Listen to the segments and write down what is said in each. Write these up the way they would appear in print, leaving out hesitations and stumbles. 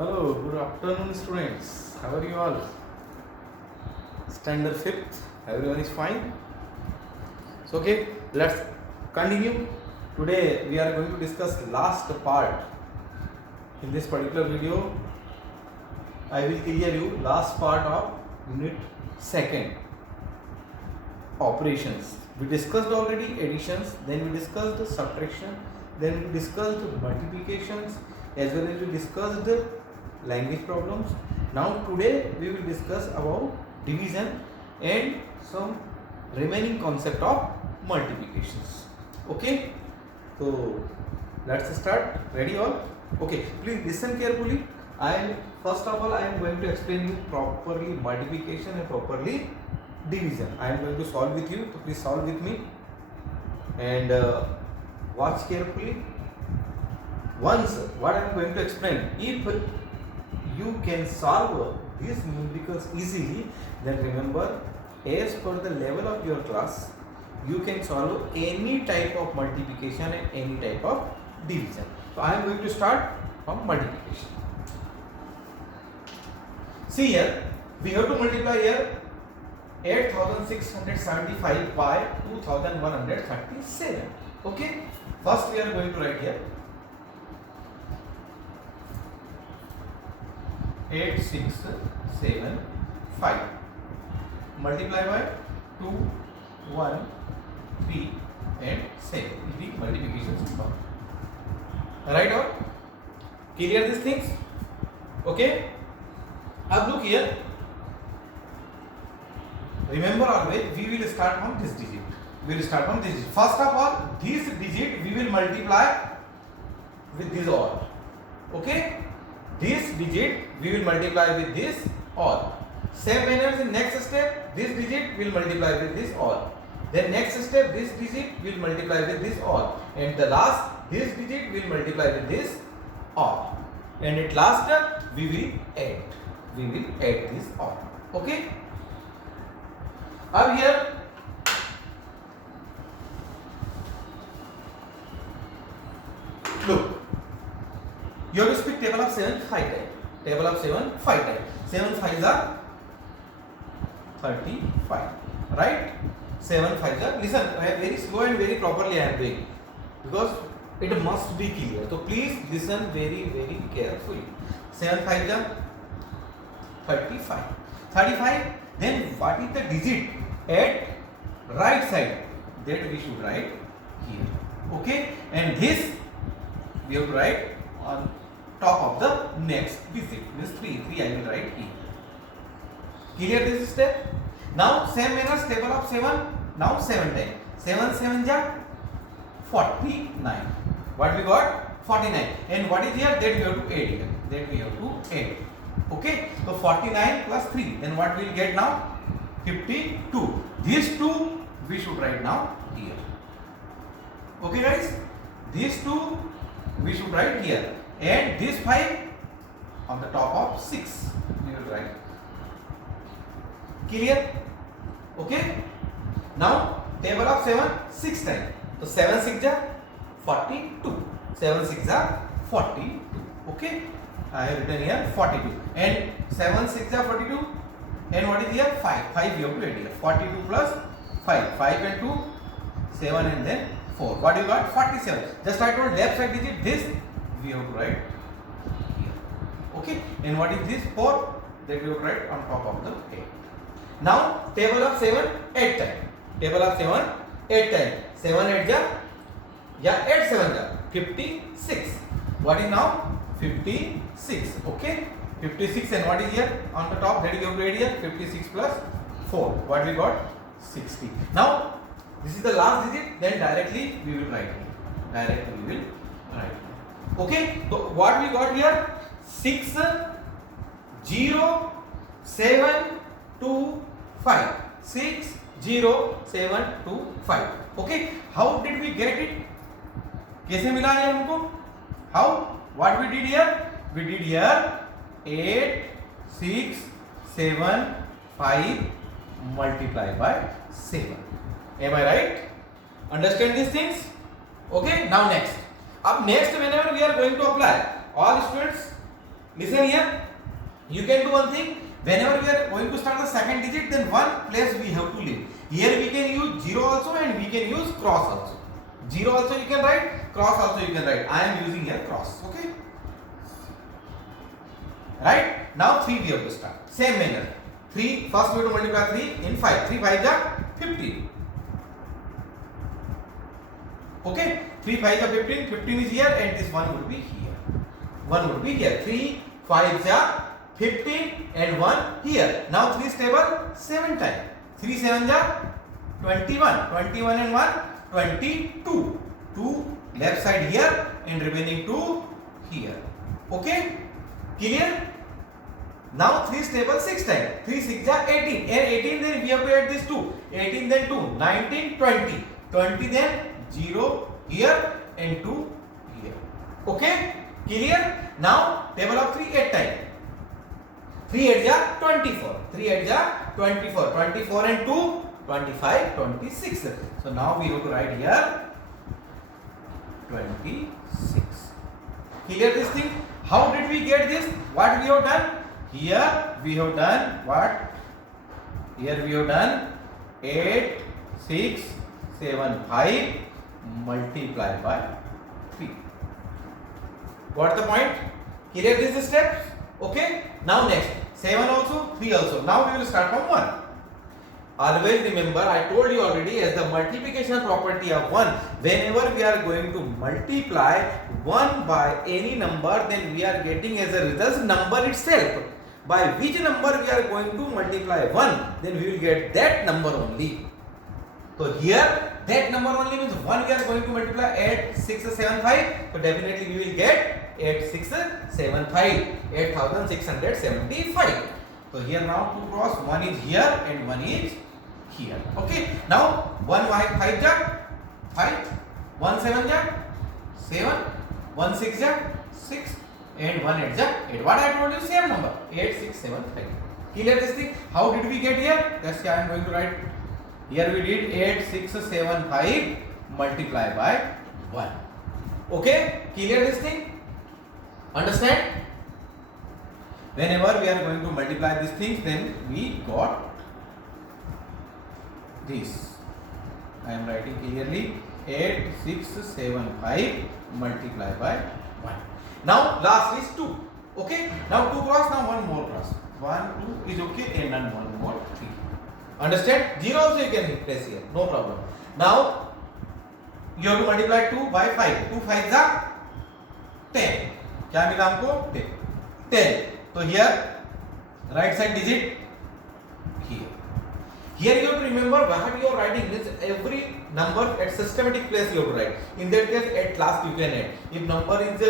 Hello, good afternoon, students. How are you all? Standard 5th, everyone is fine? So, okay, let's continue. Today, we are going to discuss last part. In this particular video, I will clear you last part of unit 2nd, operations. We discussed already additions, then we discussed subtraction, then we discussed multiplications, as well as we discussed language problems. Now today we will discuss about division and some remaining concept of multiplications. Okay, so let's start. Ready all? Okay, please listen carefully. First of all I am going to explain you properly multiplication and properly division. I am going to solve with you, so please solve with me and watch carefully. Once what I am going to explain, if you can solve these numericals easily, then remember, as per the level of your class, you can solve any type of multiplication and any type of division. So I am going to start from multiplication. See here, we have to multiply here 8675 by 2137. Okay, first we are going to write here 8675 multiply by 2, 1, 3 and 7 is the multiplication system. Right out? Clear these things? Okay? Now look here. Remember always we will start from this digit. We will start from this digit. First of all, this digit we will multiply with this all. Okay? This digit we will multiply with this all. Same manner in next step, this digit will multiply with this all. Then next step, this digit will multiply with this all. And the last, this digit will multiply with this all. And at last step, we will add. We will add this all. Okay? Now here, look. You have to speak table of 7 5 times. Table of 7 5 times. 7 5s are 35. Right? 7 5s are. Listen, very slow and very properly I am doing, because it must be clear. So please listen very carefully. 7 5s are 35. 35. Then what is the digit at right side? That we should write here. Okay? And this we have to write on top of the next digit. This 3 I will write here. Clear this step? Now same manner, table of 7. Now 7 times. 7 7 ja 49. What we got? 49. And what is here? That we have to add here. That we have to add. Okay? So 49 plus 3. Then what we will get now? 52. These two we should write now here. Okay guys? These two we should write here. And this 5 on the top of 6 we will write. Clear? Okay? Now table of 7 6 times. So 7 6 ja 42. 7 6 ja 42. Okay? I have written here 42. And 7 6 ja 42. And what is here? 5. 5 we have to add here. 42 plus 5. 5 and 2 7 and then 4. What you got? 47. Just I told left side digit this we have to write here. Okay? And what is this? 4. That we have to write on top of the 8. Now table of 7 8 times. Table of 7 8 times. 7 8 ja, yeah, 8 7 ja 56. What is now? 56. Okay? 56. And what is here on the top? That we have to add here. 56 plus 4. What we got? 60. Now this is the last digit. Then directly we will write here. Directly we will write here. Okay? So what we got here? 6 0 7 2 5. 6 0 7 2 5. Okay? How did we get it? कैसे मिला है हमको? How? What we did here? We did here 8 6 7 5 multiplied by 7. Am I right? Understand these things? Okay? Now next. Up next, whenever we are going to apply, all students Listen here. You can do one thing. Whenever we are going to start the second digit, then one place we have to leave. Here we can use 0 also and we can use cross also. 0 also you can write, cross also you can write. I am using here cross. Okay. Right? Now 3 we have to start. Same manner. 3, first we have to multiply 3 in 5. 3 5 are 15. Okay? 3 5 are 15. 15 is here and this 1 would be here. 1 would be here. 3 5 are 15 and 1 here. Now 3 is stable 7 times. 3 7 are 21. 21 and 1 22. 2 left side here and remaining 2 here. Okay? Clear? Now 3 is stable 6 times. 3 6 are 18. And 18 then we have to add this 2. 18 then 2. 19 20. 20 then 0 here and 2 here. Okay? Clear? Now table of 3 8 times. 3 8 are 24. 3 8 are 24. 24 and 2 25 26. So now we have to write here 26. Clear this thing? How did we get this? What we have done? Here we have done what? Here we have done 8 6 7 5 multiplied by 3. Got the point? Clear these steps? Okay. Now next 7 also, 3 also. Now we will start from 1. Always remember, I told you already, as the multiplication property of 1, whenever we are going to multiply 1 by any number, then we are getting as a result number itself. By which number we are going to multiply 1, then we will get that number only. So here that number only means 1 we are going to multiply 8 6 7 5. So definitely we will get 8 6 7 5 8675. So here now 2 cross, 1 is here and 1 is here. Okay. Now 1 5 ja 5, 1 7 ja 7, 1 6 ja 6 and 1 8 ja 8. What I told you, same number 8 6 7 5. Clear this thing? How did we get here? That's why I am going to write. Here we did 8 6 7 5 multiply by 1. Okay? Clear this thing? Understand? Whenever we are going to multiply these things, then we got this. I am writing clearly 8 6 7 5 multiply by 1. Now last is 2. Okay? Now 2 cross, now 1 more cross. 1 2 is okay and then 1 more 3. Understand? 0 also you can replace here, no problem. Now you have to multiply 2 by 5. 2 5s are 10. क्या मिला हमको? 10. So here right side digit here. Here you have to remember what you are writing is every number at systematic place you have to write. In that case at last you can add. If number is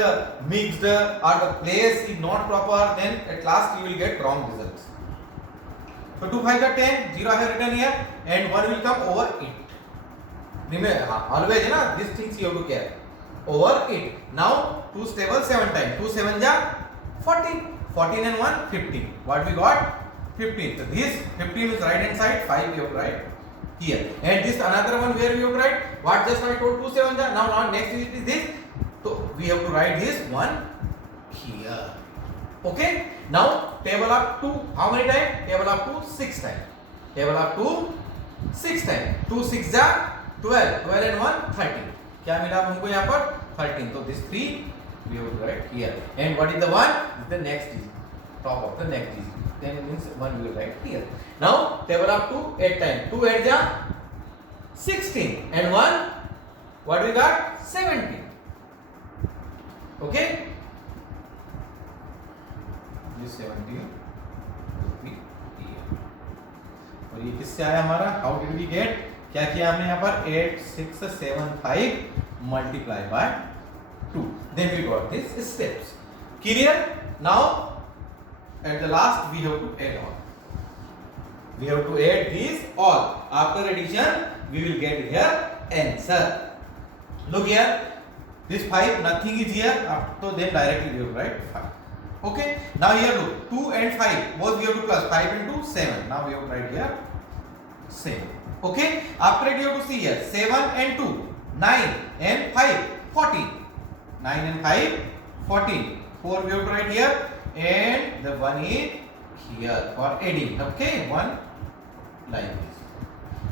mixed or the place is not proper, then at last you will get wrong results. So 2 5 are 10, 0 I have written here and 1 will come over 8. Remember always these things you have to care. Over 8. Now 2 stable 7 times. 2 7 are 14. 14 and 1 15. What we got? 15. So this 15 is right hand side, 5 we have to write here. And this another one where we have to write what just I told 2 7 are. Now next is this. So we have to write this one here. Okay. Now table up to how many times? Table up to 6 times. Table up to 6 times. 2 6 are 12. 12 and 1 13. क्या मिला हमको यहाँ पर 13. So this 3 we have to write here. And what is the 1? The next digit. Top of the next digit. Then it means 1 we will write here. Now table up to 8 times. 2 8 are 16 and 1 what we got? 17. Okay. This 17 will be here. और ये किससे आया हमारा? How did we get? क्या किया हमने यहाँ पर 8 6 7 5 multiply by 2. Then we got these steps. Clear? Now at the last we have to add all. We have to add these all. After addition we will get here answer. Look here. This 5 nothing is here. So then directly we will write 5. Okay. Now here look 2 and 5 both we have to plus 5 and 2 7. Now we have to write here 7. Okay. After it you have to see here 7 and 2 9 and 5 14. 9 and 5 14. 4 we have to write here and the 1 is here for adding. Okay, 1 like this.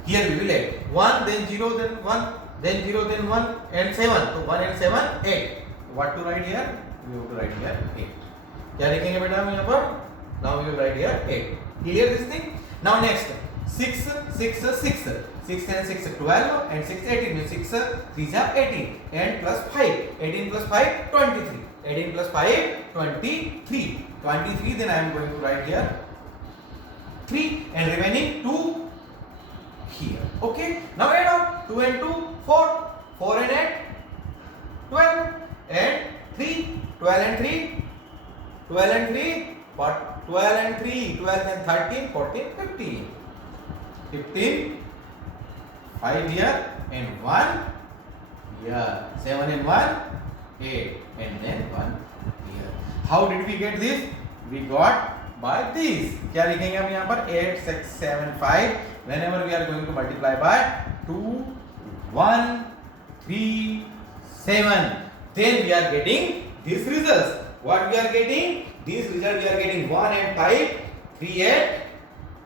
Here we will add 1, then 0, then 1, then 0, then 1 and 7. So 1 and 7, 8. What to write here? We have to write here 8. क्या लिखेंगे बेटा हम यहाँ पर? Now we will write here 8. Clear this thing? Now next 6, 6, 6. 6 and 6 12 and 6 18 means 6 3 are 18 and plus 5. 18 plus 5 23. 18 plus 5 23. 23 then I am going to write here 3 and remaining 2 here. Okay, now add up 2 and 2 4, 4 and 8 12 and 3 12 and 3 12 and 3 but 12 and 3 12 and 13 14 15 15 5 here and 1 here 7 and 1 8 and then 1 here. How did we get this? We got by this. क्या लिखेंगे हम यहाँ पर 8 6 7 5 whenever we are going to multiply by 2 1 3 7 then we are getting these results. What we are getting? This result we are getting 1 and 5 3 8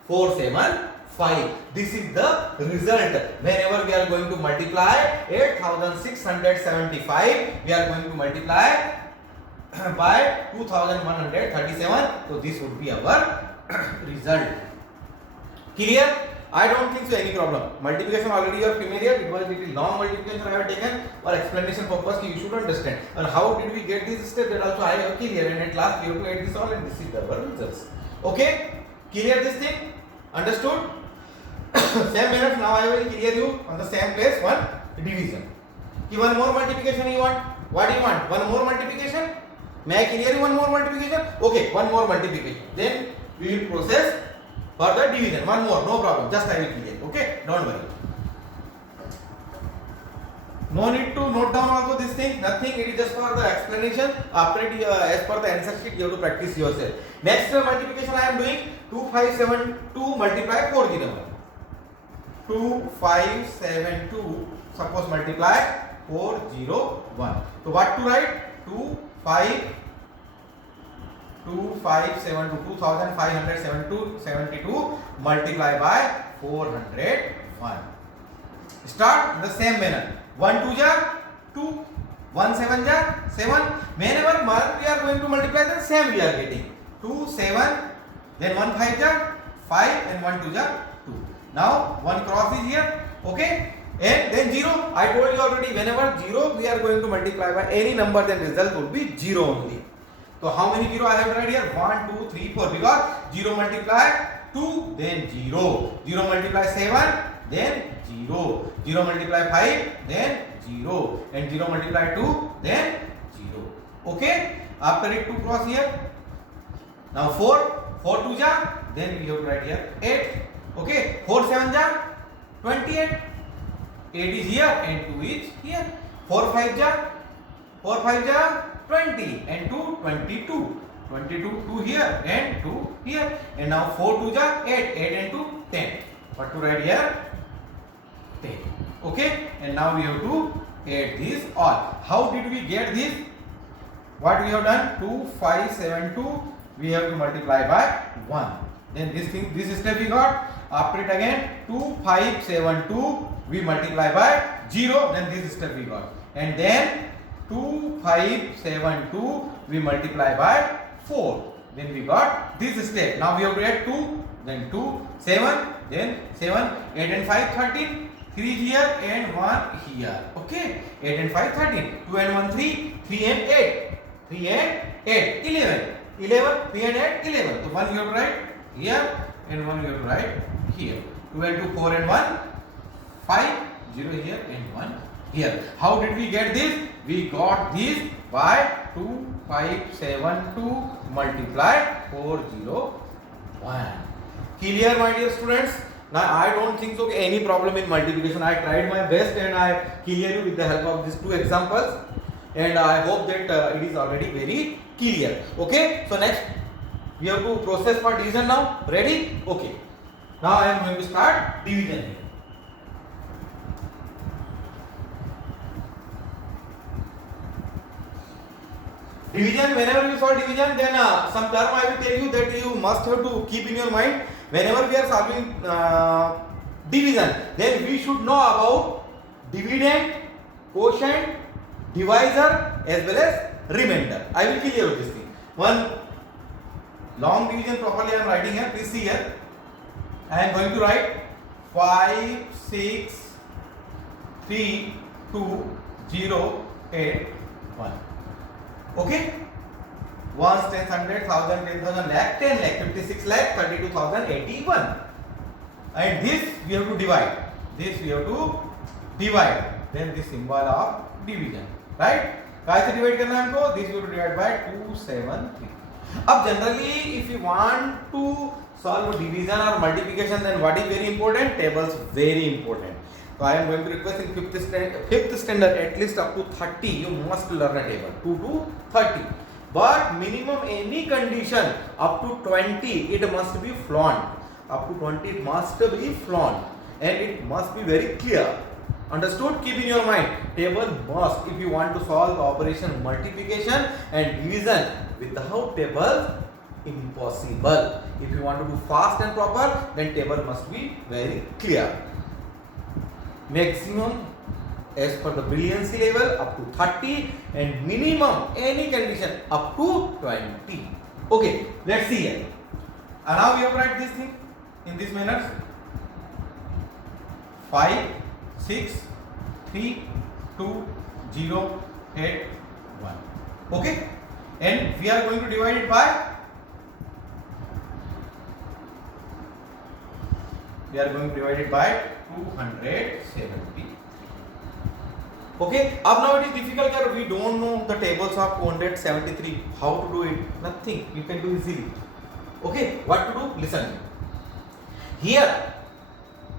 4 7 5. This is the result. Whenever we are going to multiply 8675 we are going to multiply by 2137. So this would be our result. Clear? I don't think so any problem. Multiplication already you are familiar. It was a little long multiplication I have taken for explanation purpose. You should understand. And how did we get this step? That also I have clear. And at last we have to add this all, and this is our results. Okay? Clear this thing? Understood? Same minutes. Now I will clear you on the same place. One division. One more multiplication you want? What do you want? One more multiplication? May I clear you one more multiplication? Okay, one more multiplication. Then we will process for the division. One more, no problem. Just I will clear. Okay, don't worry. No need to note down also this thing. Nothing. It is just for the explanation. After it, as per the answer sheet, you have to practice yourself. Next multiplication I am doing 2572 multiply 401. 2572. Suppose multiply 401. So what to write? 2572 multiply by 401. Start in the same manner. 1 2 ja 2, 1 7 ja 7. Whenever we are going to multiply, the same we are getting 2 7, then 1 5 ja 5 and 1 2 ja 2. Now one cross is here. Okay. And then 0, I told you already, whenever 0 we are going to multiply by any number, then result will be 0 only. So how many 0 I have written here? 1, 2, 3, 4, because 0 multiply 2, then 0. 0 multiply 7, then 0. 0 multiply 5, then 0. And 0 multiply 2, then 0. Okay? After it 2 cross here. Now 4, 4 2 ja, then we have to write here 8. Okay? 4 7 ja 28. 8 is here and 2 is here. 4 5 ja 20 and 2 22. 22 2 here and 2 here. And now 4 2 ja 8 and 2 10. What to write here? 10. Okay? And now we have to add this all. How did we get this? What we have done? 2572 we have to multiply by 1. Then this step we got. After it again 2572 we multiply by 0, then this step we got. And then 2572 we multiply by 4. Then we got this step. Now we have to add 2, then 2, 7, then 7, 8 and 5, 13, 3 here and 1 here. Okay, 8 and 5, 13, 2 and 1, 3, 3 and 8, 3 and 8, 11, 11, 3 and 8, 11. So 1 you have to write here and 1 you have to write here. 2 and 2, 4 and 1, 5, 0 here and 1 here. How did we get this? We got this by 2572 multiplied 401. Clear, my dear students? Now I don't think so any problem in multiplication. I tried my best and I clear you with the help of these two examples, and I hope that it is already very clear. Okay, so next we have to process for division now. Ready? Okay. Now I am going to start division here. Division, whenever you solve division, then some term I will tell you that you must have to keep in your mind. Whenever we are solving division, then we should know about dividend, quotient, divisor as well as remainder. I will clear this thing. One long division properly I am writing here. Please see here. I am going to write 5, 6, 3, 2, 0, 8, 1. Okay? Ones, tens, hundred, thousand, 10,000, lakh, 10 lakh, 56 lakh, 32,081. And this we have to divide. This we have to divide. Then the symbol of division. Right? कैसे divide करना है हमको? This we have to divide by 273. अब generally if you want to solve division or multiplication, then what is very important? Tables very important. So I am going to request in fifth standard at least up to 30 you must learn a table 2 to 30. But minimum any condition up to 20 it must be flaunt. Up to 20 it must be flaunt and it must be very clear. Understood? Keep in your mind. Table must, if you want to solve the operation multiplication and division without table, impossible. If you want to do fast and proper, then table must be very clear. Maximum as per the brilliancy level up to 30 and minimum any condition up to 20. Okay, let's see here. And now we have to write this thing in this manner. 5, 6, 3, 2, 0, 8, 1. Okay? And we are going to divide it by we are going to divide it by 270. Okay, अब now it is difficult that we don't know the tables of 273. How to do it? Nothing. You can do easily. Okay, what to do? Listen. Here,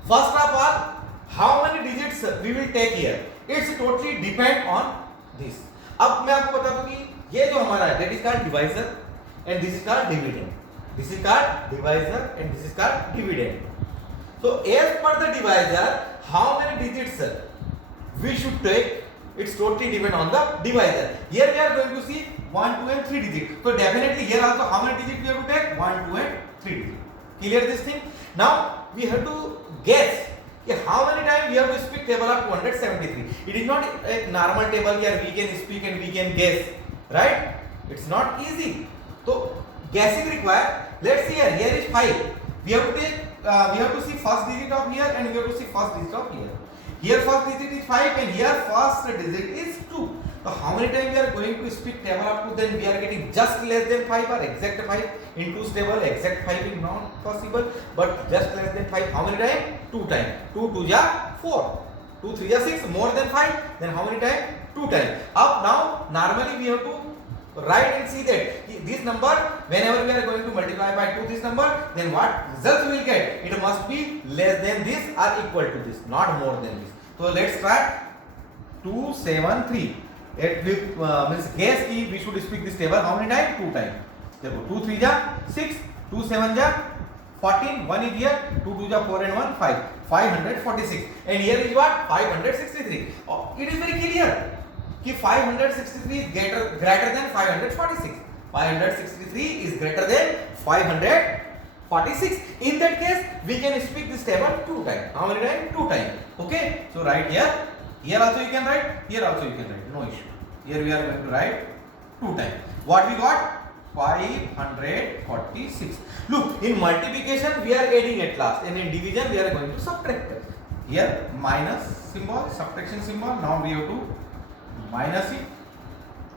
first of all, how many digits we will take here? It's totally depend on this. अब मैं आपको बता दूं कि ये जो हमारा है, that is called divisor and this is called dividend. This is called divisor and this is called dividend. So as per the divisor, how many digits we should take? It's totally depend on the divisor. Here we are going to see 1, 2 and 3 digits. So definitely here also how many digits we have to take? 1, 2 and 3 digits. Clear this thing? Now we have to guess how many times we have to speak table of 273. It is not a normal table where we can speak and we can guess, right? It's not easy. So guessing required. Let's see here. Here is 5. We have to take. We have to see first digit of here and we have to see first digit of here. Here first digit is 5 and here first digit is 2. So how many times we are going to speak table up to, then we are getting just less than 5 or exact 5. In 2's table exact 5 is not possible, but just less than 5. How many times? 2 times. 2 2 ja 4. 2 3 ja 6. More than 5. Then how many times? 2 times. Up now normally we have to write and see that this number, whenever we are going to multiply by 2 this number, then what result we will get? It must be less than this or equal to this, not more than this. So let's start. 273. It means guess ki we should speak this table how many times? 2 times. Therefore 2 3 ja 6, 2 7 ja 14, 1 is here, 2 2 ja 4 and 1 5, 546. And here is what? 563. It is very clear कि 563 is greater than 546. 563 is greater than 546. In that case, we can speak this table 2 times. How many times? 2 times. Okay. So write here. Here also you can write. Here also you can write. No issue. Here we are going to write 2 times. What we got? 546. Look, in multiplication we are adding at last, and in division we are going to subtract it. Here minus symbol, subtraction symbol. Now we have to minus it.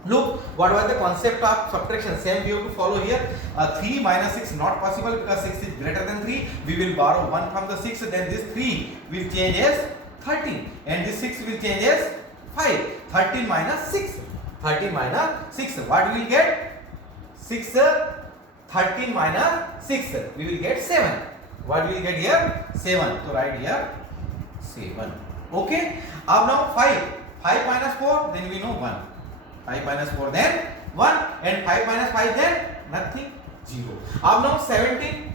Look, what was the concept of subtraction? Same we have to follow here. 3 minus 6 not possible because 6 is greater than 3. We will borrow 1 from the 6. Then this 3 will change as 13, and this 6 will change as 5. 13 minus 6. 13 minus 6. What we will get? 6. 13 minus 6. We will get 7. What we will get here? 7. So write here 7. Okay. Now 5. 5 minus 4, then we know 1. 5 minus 4, then 1. And 5 minus 5, then nothing, 0. Now 17.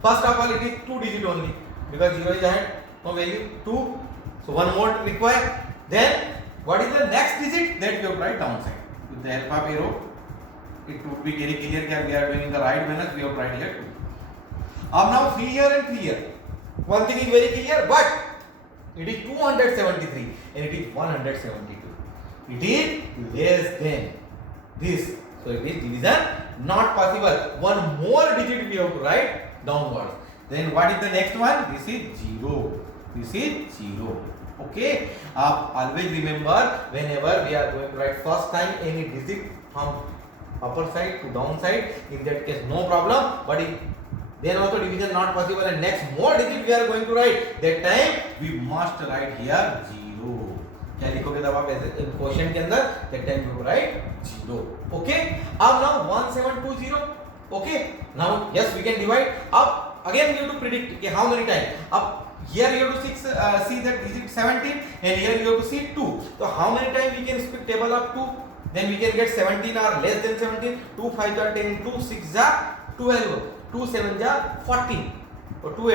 First of all, it is 2 digit only because 0 is ahead. No value 2. So 1 more required. Then what is the next digit that we have to write downside with the help of arrow? it would be very clear that we are doing in the right manner. We have tried here 2. Now 3 here and 3 here. One thing is very clear, but it is 273 and it is 172. It is less than this. So it is division not possible. One more digit we have to write downwards. Then what is the next one? This is 0. This is 0. Okay. Always remember, whenever we are going to write first time any digit from upper side to down side, in that case no problem. But if then also division not possible and next more digit we are going to write, that time we must write here 0. क्या लिखोगे तब आप ऐसे question के अंदर, that time you write 0. Okay. अब now 1720. Okay. Now yes, we can divide. अब again you have to predict कि how many time. अब here you have to see that is it 17 and here you have to see 2. So how many time we can split table of 2? Then we can get 17 or less than 17. 2 5 are 10, 2 6 are 12, 2 7 जा 14 और 2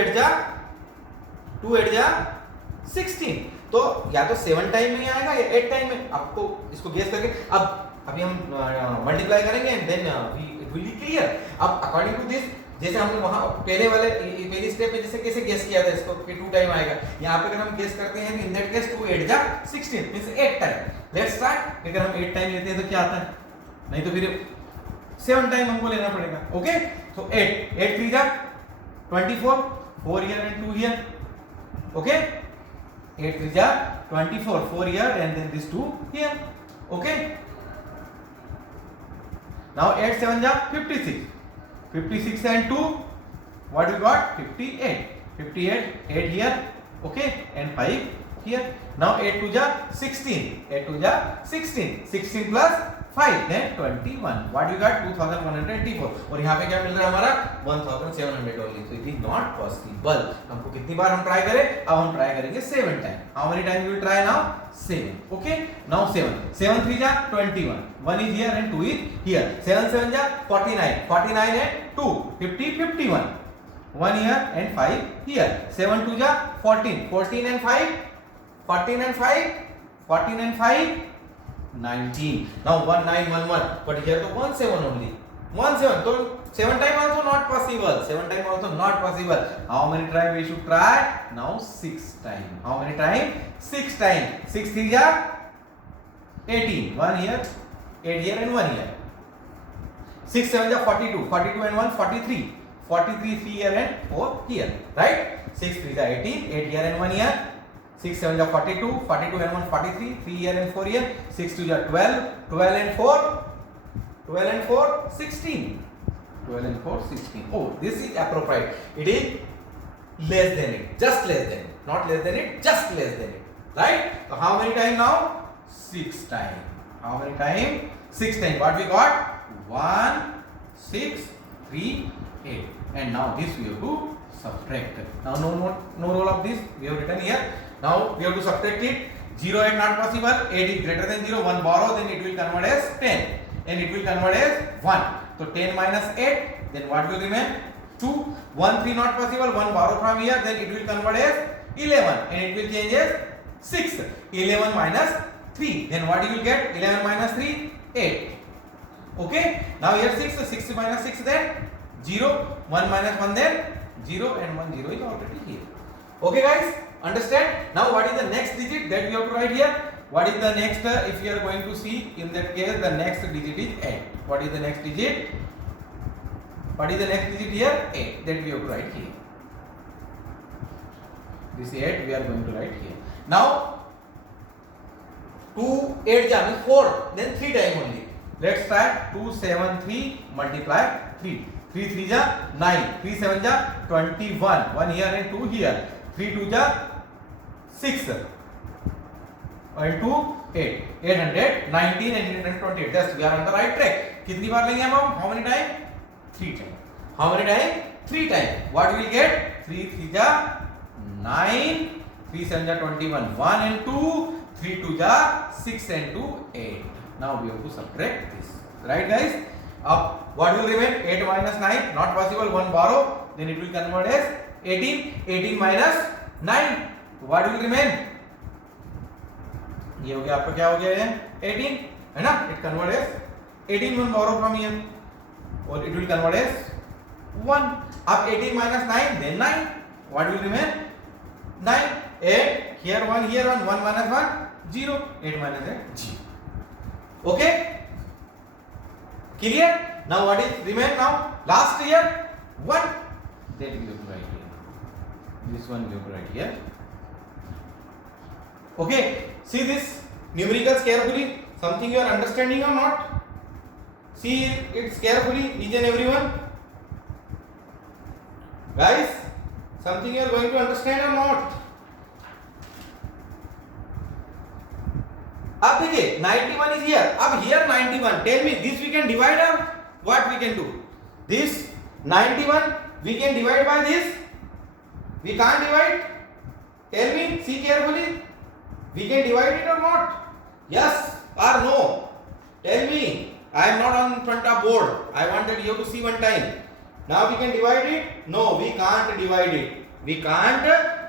8 जा 16. तो या तो 7 time में आएगा या 8 time में, आपको इसको गेस करके अब अभी हम मल्टीप्लाई करेंगे and then it will be clear. अब अकॉर्डिंग टू दिस, जैसे हमने वहां पहली स्टेप में जैसे कैसे गेस किया था इसको कि 2 टाइम आएगा, यहाँ पे अगर हम गेस करते हैं इन दैट केस 2 8 जा 16 मींस 8 टाइम. Let's start. अगर हम 8 टाइम लेते हैं तो क्या आता है, नहीं तो फिर 7 टाइम हमको लेना पड़ेगा. ओके. So 8 3 जा 24, 4 here and 2 here. Okay. 8 3 जा 24, 4 here and then this 2 here. Okay. Now 8 7 जा 56, 56 and 2, what we got? 58, 58, 8 here. Okay. And 5 here. Now 8 2 जा 16, 8 2 जा 16, 16 plus 5 then 21. What you got? 2184. और यहाँ पे क्या मिल रहा है हमारा 1700 only. So it is not possible. हमको कितनी बार हम ट्राई करें? अब हम ट्राई करेंगे 7 time. How many times we will try now? 7. Okay. Now 7. 7 3 जा 21. 1 is here and 2 is here. 7 7 जा 49. 49 and 2 50 51. 1 here and 5 here. 7 2 जा 14. 14 and 5. 14 and 5. 14 and 5. 19. Now 1911, but here to 17 only. 17. So 7 time also not possible. 7 time also not possible. How many time we should try? Now 6 time. How many time? 6 time. 6 3 ja 18. 1 here, 8 here and 1 here. 6 7 ja 42. 42 and 1 43. 43 3 here and 4 here. Right? 6 3 ja 18. 8 here and 1 here. 6 7 ja 42, 42 and 1 43, 3 here and 4 here, 6 2 ja 12, 12 and 4, 12 and 4 16, 12 and 4 16. Oh, this is appropriate. It is less than it, just less than it, not less than it, just less than it. Right? So how many time now? 6 time. How many time? 6 time. What we got? 1 6 3 8. And now this we have to subtract. Now no role of this. We have written here. Now we have to subtract it. 0 8 not possible. 8 is greater than 0. 1 borrow, then it will convert as 10. And it will convert as 1. So 10 minus 8. Then what will remain? 2. 1 3 not possible. 1 borrow from here. Then it will convert as 11. And it will change as 6. 11 minus 3. Then what you will get? 11 minus 3. 8. Okay. Now here 6. 6 minus 6 then 0. 1 minus 1 then 0. And 1 0 is already here. Okay guys. Understand? Now what is the next digit that we have to write here? What is the next, if you are going to see, in that case the next digit is 8. What is the next digit? What is the next digit here? 8 that we have to write here. This 8 we are going to write here. Now 2 8 ja means 4, then 3 time only. Let's try. 2 7 3 multiply 3. 3 3 ja 9, 3 7 ja 21. 1 here and 2 here. 3 2 ja 6 and 2 8. 819 and 828. Just we are on the right track. कितनी बार लेंगे हम? How many time? 3 time. How many time? 3 time. What we will get? 3 3 ja 9, 3 7 ja 21. 1 and 2. 3 2 ja 6 and 2 8. Now we have to subtract this. Right guys? Up what will remain? 8 minus 9 not possible. 1 borrow, then it will convert as 18. 18 minus 9, what will remain? ये हो गया आपका, क्या हो गया है? 18 है ना? It convert as 18 1 borrow from here, or it will convert as 1. Up 18 minus 9, then 9. What will remain? 9. 8 here 1, here 1, 1 minus 1, 0. 8 minus 8, 0. Okay? Clear? Now what is remain now? Last here 1. That we have to write here. This one we have to write here. Okay? See this numericals carefully. Something you are understanding or not? See it carefully, each and everyone. Guys, something you are going to understand or not? अब देखिए 91 is here. अब here 91. Tell me, this we can divide or what we can do? This 91 we can divide by this. We can't divide. Tell me, see carefully. We can divide it or not? Yes or no? Tell me. I am not on front of board. I wanted you to see one time. Now we can divide it? No, we can't divide it. We can't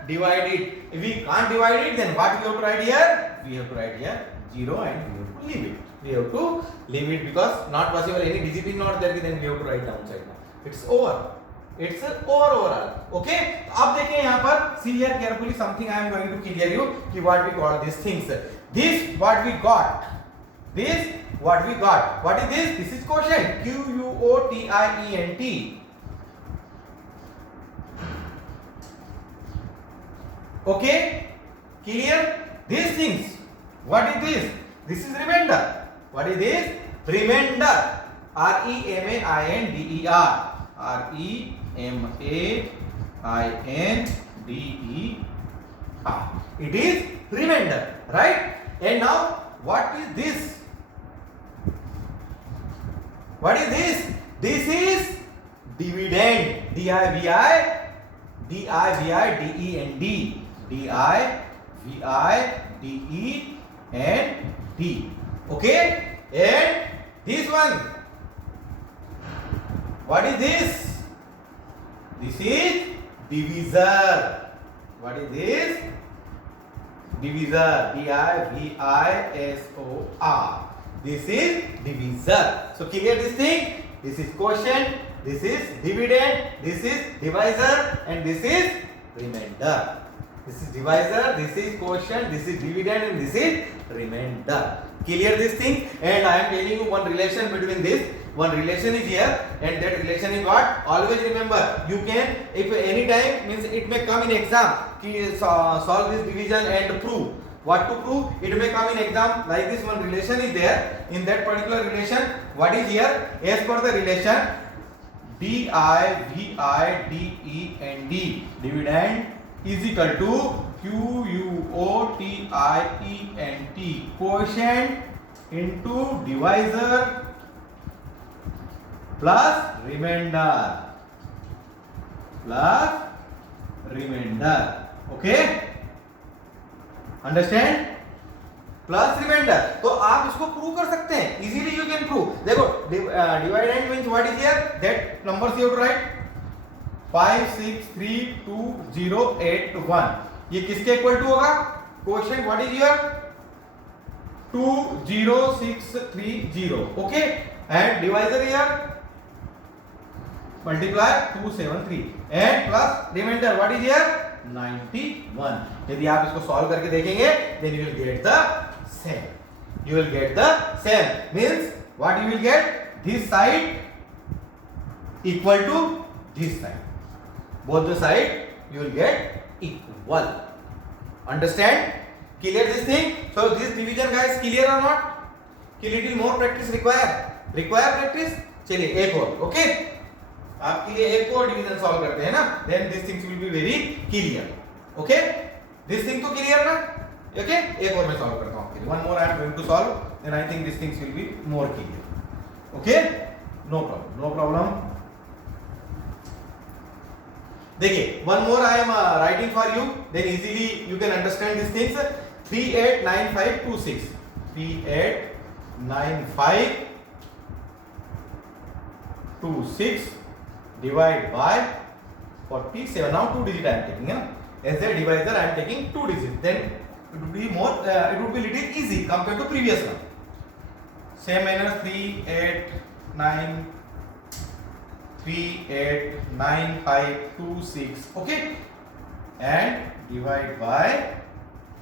divide it. If we can't divide it, then what we have to write here? We have to write here 0 and we have to leave it. We have to leave it because not possible. Any digit is not there. Then we have to write downside now. It's over. It's over overall. Okay. अब देखिए यहाँ पर see here carefully something I am going to clear you कि what we call these things. This what we got. This what we got. What is this? This is quotient. Quotient. Okay? Clear? These things. What is this? This is remainder. What is this? Remainder. R-E-M-A-I-N-D-E-R. R-E-M-A-I-N-D-E-R. It is remainder. Right? And now, what is this? What is this? This is dividend. D-I-V-I-D-E-N-D. D-I-V-I-D-E-N-D. Okay? And this one. What is this? This is divisor. What is this? Divisor. D-I-V-I-S-O-R. This is divisor. So clear this thing? This is quotient. This is dividend. This is divisor. And this is remainder. This is divisor. This is quotient. This is dividend. And this is remainder. Clear this thing? And I am telling you one relation between this. One relation is here, and that relation is what? Always remember, you can, if any time, means it may come in exam, solve this division and prove. What to prove? It may come in exam like this. One relation is there. In that particular relation, what is here? As per the relation, D-I-V-I-D-E-N-D, dividend is equal to Q-U-O-T-I-E-N-T, quotient into divisor plus remainder. Okay? Understand? Plus reminder. तो आप इसको prove कर सकते हैं. Easily you can prove. देखो dividend means what is here? That numbers you have to write 5 6 3 2 0 8 1. ये किसके equal to होगा? Quotient what is here? 2 0 6 3 0. Okay? And divisor here multiply 2 7 3 and plus reminder what is here? 91. यदि आप इसको solve करके देखेंगे then you will get the same. You will get the same means what you will get? This side equal to this side. Both the side you will get equal. Understand? Clear this thing? So this division guys clear or not? कि little more practice require practice. चलिए एक और. Okay? आपके लिए एक और division solve करते हैं ना, then this things will be very clear. Okay? This thing तो क्लियर ना? ओके? एक और मैं सॉल्व करता हूं आपके लिए. One more I am going to solve, then I think this things will be more clear. Okay? No problem. देखिए, one more I am writing for you, then easily you can understand this things. 389526 389526 divide by 47. Now 2 digit I am taking. As a divisor I am taking 2 digits. Then it would be more. It would be little easy compared to previous one. same manner 3 8 9 5 2 6, okay, and divide by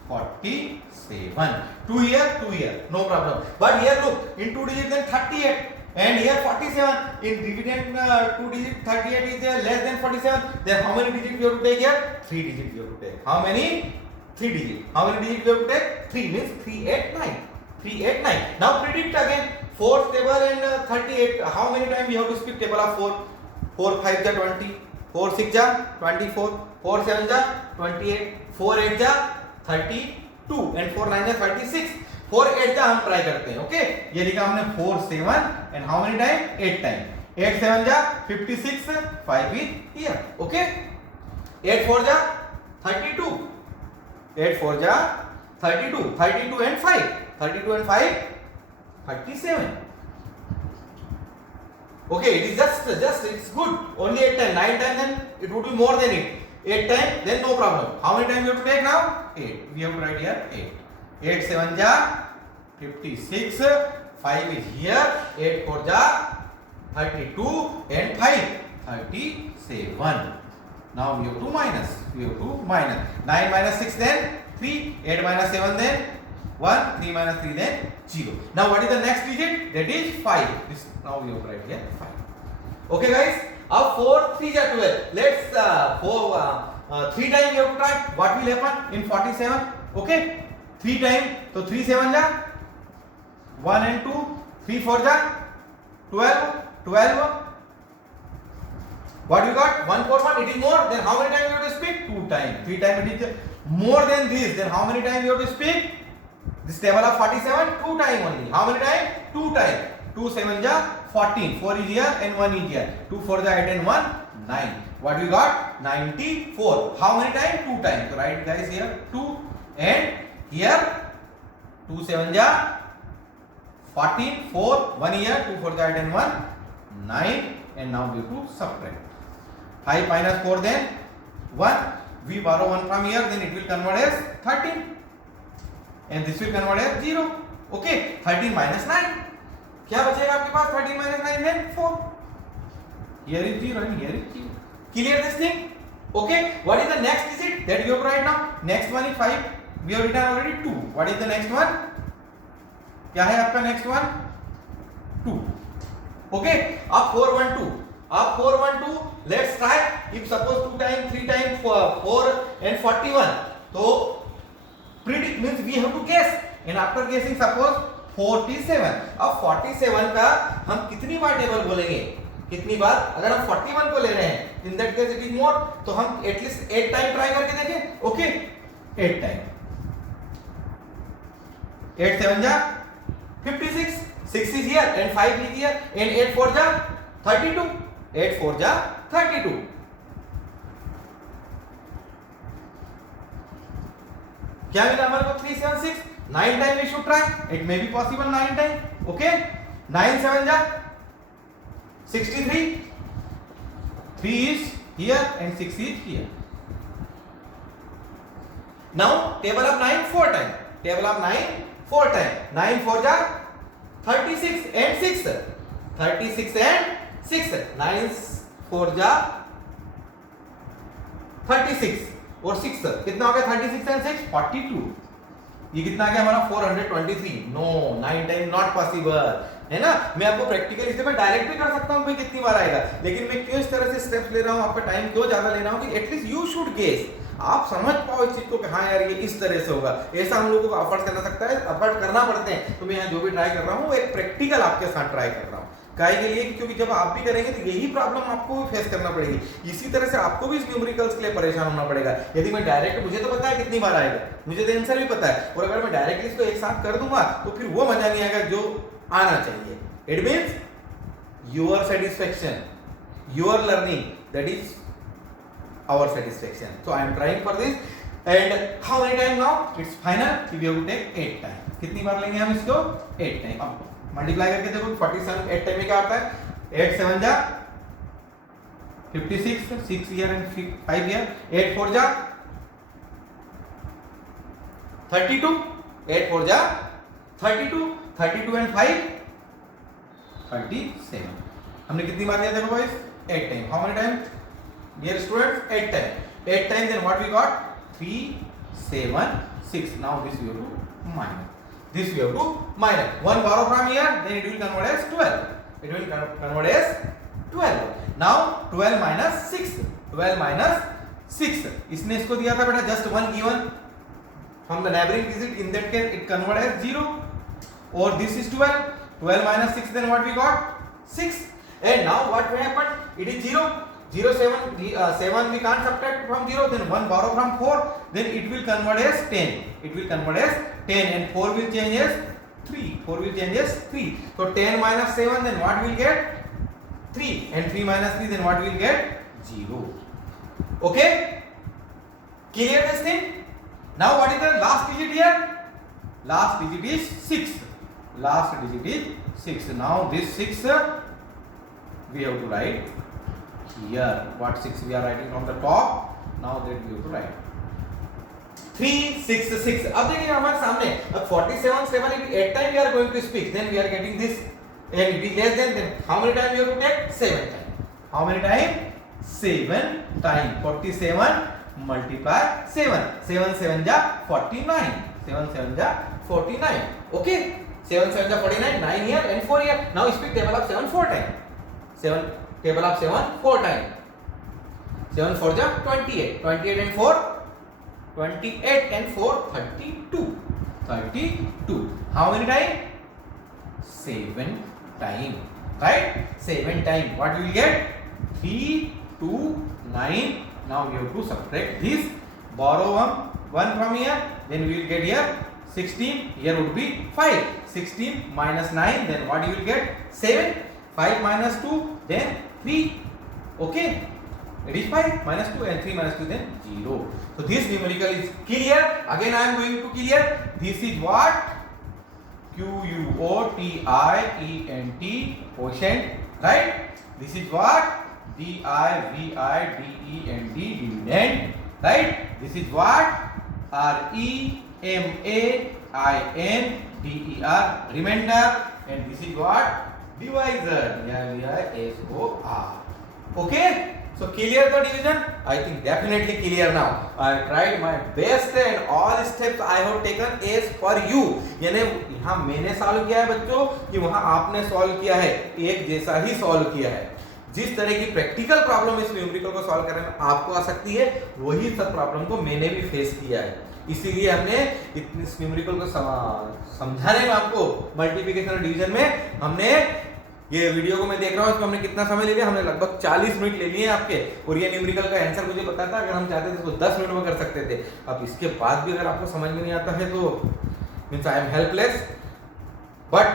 47. 2 here, no problem. But here look, in 2 digits then 38, and here 47. In dividend 2 digit 38 is less than 47. Then how many digits you have to take here? 3 digits you have to take. How many? 3 digits. How many digits you have to take? 3 means 389. 389. Now predict again. 4th table and 38. How many times you have to split table of 4? 4 5 ja 20. 4 6 ja 24. 4 7 ja 28. 4 8 ja 32 and 4 9 ja 36. 4 8 ja हम try करते हैं. Okay, ये लिखा हमने 4 7 and how many time? 8 time. 8 7 ja 56. 5 is here. Okay. 8 4 ja 32. 8 4 ja 32. 32 and 5. 32 and 5 37. Okay, it is just it's good. Only 8 times. 9 times then it would be more than it. 8 times then no problem. How many times you have to take now? 8. We have to write here 8. 8 7 ja 56. 5 is here. 8 4 ja 32 and 5 37. Now we have to minus. 9 minus 6 then 3. 8 minus 7 then 1. 3 minus 3 then 0. Now what is the next digit? That is 5. This now we have to write here 5. Okay guys. Now 4 3 ja 12. Let's 3 times we have to try. What will happen in 47? Okay. 3 times. So 3 7 ja 1 and 2. 3 4 ja 12. What you got? 1 4 1. It is more. Then how many times you have to speak? 2 times. 3 times it is more than this. Then how many times you have to speak? This table of 47, 2 times only. How many times? 2 times. 2 7 ja 14. 4 is here and 1 is here. 2 4 ja 8 and 1 9. What we got? 94. How many times? 2 times. So write guys here 2 and here 2 7 ja 14. 4 1 here. 2 4 ja 8 and 1 9. And now we have to subtract. 5 minus 4 then 1. We borrow 1 from here, then it will convert as 13. And this will convert as 0. Okay, 13 minus 9. क्या बचेगा आपके पास? 13 minus 9 then 4. Here is 0 and here is 0. Clear this thing? Okay, what is the next digit that you have to write now? Next one is 5. We have written already 2. What is the next one? क्या है आपका next one? 2. Okay, अब 4 1 2. Up 4 1 2. Let's try. If suppose 2 times 3 times 4 and 41. So predict means we have to guess. And after guessing suppose 47. अब 47 का हम कितनी बार table बोलेंगे? कितनी बार? अगर हम 41 को ले रहे हैं, in that case it is more. तो हम at least 8 टाइम ट्राई करके देखें. Okay, 8 time. 8 7 जा 56. 6 is here and 5 is here and 8 4 ja 32. 8 4 ja 32. क्या मिला हमारे को? 3 7 6. 9 time we should try. It may be possible 9 time. Okay. 9 7 ja 63. 3 is here and 6 is here. Now table of 9 4 time. Table of 9 4 time. 9 4 ja 36 and 6. 36 and 6. 9 4 ja 36 और 6 कितना हो गया? 36 and 6 42. ये कितना आ गया हमारा? 423. नो, 9 टाइम नॉट पॉसिबल, है ना? मैं आपको प्रैक्टिकल इससे मैं डायरेक्ट भी कर सकता हूँ भाई कितनी बार आएगा, लेकिन मैं क्यों इस तरह से स्टेप्स ले रहा हूँ, आपका टाइम क्यों ज्यादा ले रहा हूँ कि एटलीस्ट यू शुड गेस, आप समझ पाओ इस चीज को कि हाँ यार ये इस तरह से होगा. ऐसा हम लोगों को अफर्ट करना सकता है, अफर्ट करना पड़ते हैं. तो मैं यहाँ जो भी ट्राई कर रहा हूँ एक प्रैक्टिकल आपके साथ ट्राई कर रहा हूँ. काहे के लिए? क्योंकि जब आप भी करेंगे तो यही प्रॉब्लम आपको भी फेस करना पड़ेगी. इसी तरह से आपको भी इस न्यूमेरिकल्स के लिए परेशान होना पड़ेगा. यदि मैं डायरेक्ट, मुझे तो पता है कितनी बार आएगा, मुझे तो आंसर भी पता है, और अगर मैं डायरेक्टली इसको एक साथ कर दूंगा तो फिर वो मजा नहीं आएगा जो आना चाहिए. It means your satisfaction, your learning, that is our satisfaction. So I am trying for this. And how many time now? It's final. We have to take 8 time. कितनी बार लेंगे हम इसको? 8 टाइम. अब मल्टीप्लाई करके देखो 47 8 टाइम में क्या आता है? 8 7 जा 56. 6 here and 5 here. 8 4 जा 32. 8 4 जा 32. 32 and 5 37। हमने कितनी बार किया देखो भाई 8 time. How many time dear students 8 time. 8 time then what we got 3 7 6. now this we have to minus. This we have to minus. 1 borrow from here then it will convert as 12. It will convert as 12. now 12 minus 6. 12 minus 6. इसने इसको दिया था बेटा just 1 given from the neighboring digit. in that case it convert as 0. or this is 12. 12 minus 6 then what we got 6. and now what will happen, it is 0. 0 7 we can't subtract from 0. then 1 borrow from 4 then it will convert as 10. It will convert as 10 and 4 will change as 3. 4 will change as 3. so 10 minus 7 then what will get 3 and 3 minus 3 then what will get 0. okay, clear this thing. now what is the last digit here, last digit is 6. last digit is 6. now this 6 we have to write here. what 6 we are writing from the top. now that we have to write 3 6 6. अब देखिए हमारे सामने अब 47 stable if 8 time we are going to speak then we are getting this and it is less than then how many time we have to take 7 time. how many time 7 time. 47 multiply 7. 7 7 ja 49. 7 7 ja 49. okay, 7 7 ja 49. 9 here and 4 here. now speak table of 7 4 time. 7 table of 7 4 time. 7 4 ja 28. 28 and 4 28 and 4 32. 32. how many time 7 time, right? 7 time. what we will get 3 2 9. now we have to subtract this, borrow 1 from here then we will get here 16. here would be 5. 16 minus 9 then what you will get 7. 5 minus 2 then 3. okay, it is 5 minus 2 and 3 minus 2 then 0. so this numerical is clear. again I am going to clear. this is what QUOTIENT quotient, right? this is what DIVIDEND dividend, right? this is what REMAINDER remainder and this is what divisor, DIVISOR. okay, so clear the division. I think definitely clear now. I tried my best and all steps I have taken as per you. यानी यहाँ मैंने solve किया है बच्चों कि वहाँ आपने solve किया है, एक जैसा ही सॉल्व किया है. जिस तरह की प्रैक्टिकल प्रॉब्लम इस न्यूमेरिकल को सॉल्व करने में आपको आ सकती है वही सब प्रॉब्लम को मैंने भी फेस किया है. इसीलिए हमने इस न्यूमेरिकल को समझाने में आपको मल्टीप्लिकेशन और डिवीजन में हमने ये वीडियो को मैं देख रहा हूँ इसमें हमने कितना समय ले लिया. हमने लगभग 40 मिनट ले लिए आपके. और ये न्यूमेरिकल का आंसर मुझे पता था, अगर हम चाहते थे इसको 10 मिनट में कर सकते थे. अब इसके बाद भी अगर आपको समझ में नहीं आता है तो means I am helpless. But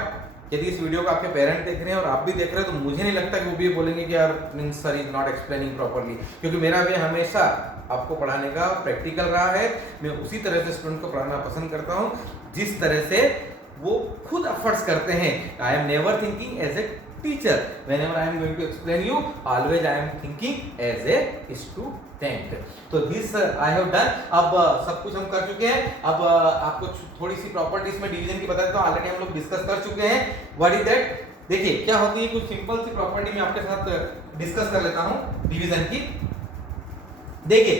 यदि इस वीडियो को आपके पेरेंट देख रहे हैं और आप भी देख रहे हैं तो मुझे नहीं लगता कि वो भी ये बोलेंगे कि यार means sir is not explaining properly. क्योंकि मेरा वे हमेशा आपको पढ़ाने का प्रैक्टिकल रहा है. मैं उसी तरह से स्टूडेंट को पढ़ाना पसंद करता हूँ जिस तरह से वो खुद एफर्ट्स करते हैं. I am never thinking as a teacher. whenever I am going to explain you always I am thinking as a student. तो this I have done. अब सब कुछ हम कर चुके हैं. अब आपको थोड़ी सी प्रॉपर्टीज में डिवीजन की बता देता हूँ. ऑलरेडी हम लोग डिस्कस कर चुके हैं. व्हाट इज दैट, देखिए क्या होती है कुछ सिंपल सी प्रॉपर्टी मैं आपके साथ डिस्कस कर लेता हूँ डिवीजन की. देखिए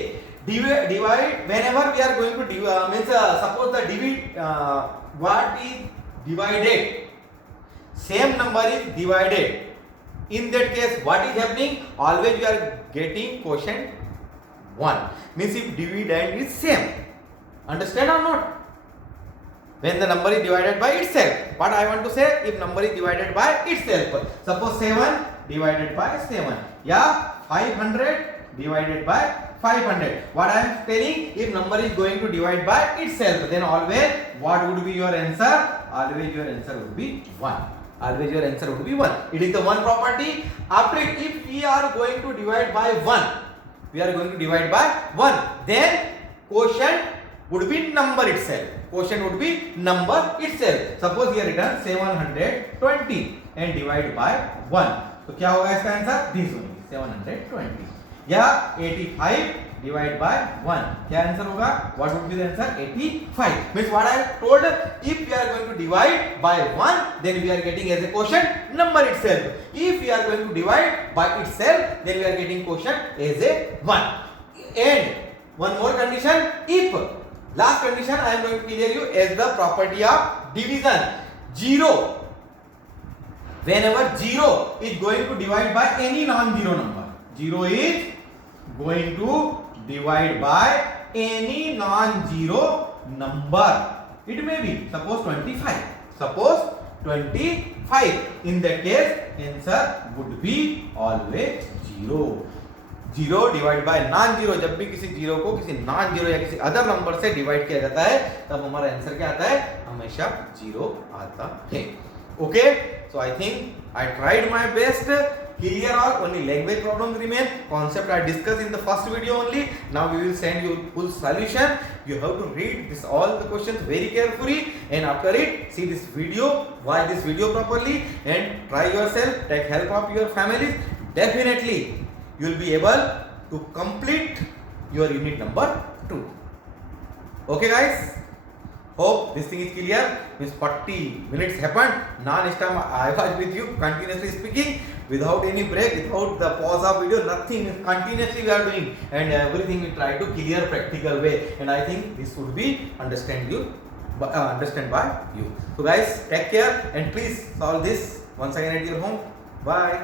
divide whenever we are going to means suppose the what is divided, same number is divided. in that case what is happening, always we are getting quotient 1. means if dividend is same, understand or not? when the number is divided by itself, what I want to say, if number is divided by itself, suppose 7 divided by 7 या 500 divided by 500. what I am telling, if number is going to divide by itself then always what would be your answer, always your answer would be 1. always your answer would be 1. it is the one property. after it, if we are going to divide by 1, we are going to divide by 1, then quotient would be number itself. quotient would be number itself. suppose here written 720 and divide by 1, तो क्या होगा इसका answer, this only 720. या 85 divide by 1. क्या answer होगा? What would be the answer? 85. Means what I told, if we are going to divide by 1 then we are getting as a quotient number itself. If we are going to divide by itself then we are getting quotient as a 1. And one more condition, if last condition I am going to clear you as the property of division. 0, whenever 0 is going to divide by any non-zero number, 0 is going to divide by any non-zero number. It may be suppose 25. Suppose 25. In that case, answer would be always 0. 0 divide by non zero. जब भी किसी zero को किसी non zero या किसी other number से divide किया जाता है तब हमारा आंसर क्या आता है? हमेशा 0 आता है. Okay, so I think I tried my best. Clear all, only language problems remain. Concept I discussed in the first video only. Now we will send you full solution. You have to read this all the questions very carefully, and after it see this video, watch this video properly, and try yourself. Take help of your families. Definitely you will be able to complete your unit number 2. Okay guys, hope this thing is clear. Means 40 minutes happened non-stop. I was with you continuously speaking without any break, without the pause of video, nothing. Continuously we are doing, and everything we try to clear practical way, and I think this would be understand by you. So guys, take care and please solve this once again at your home. Bye.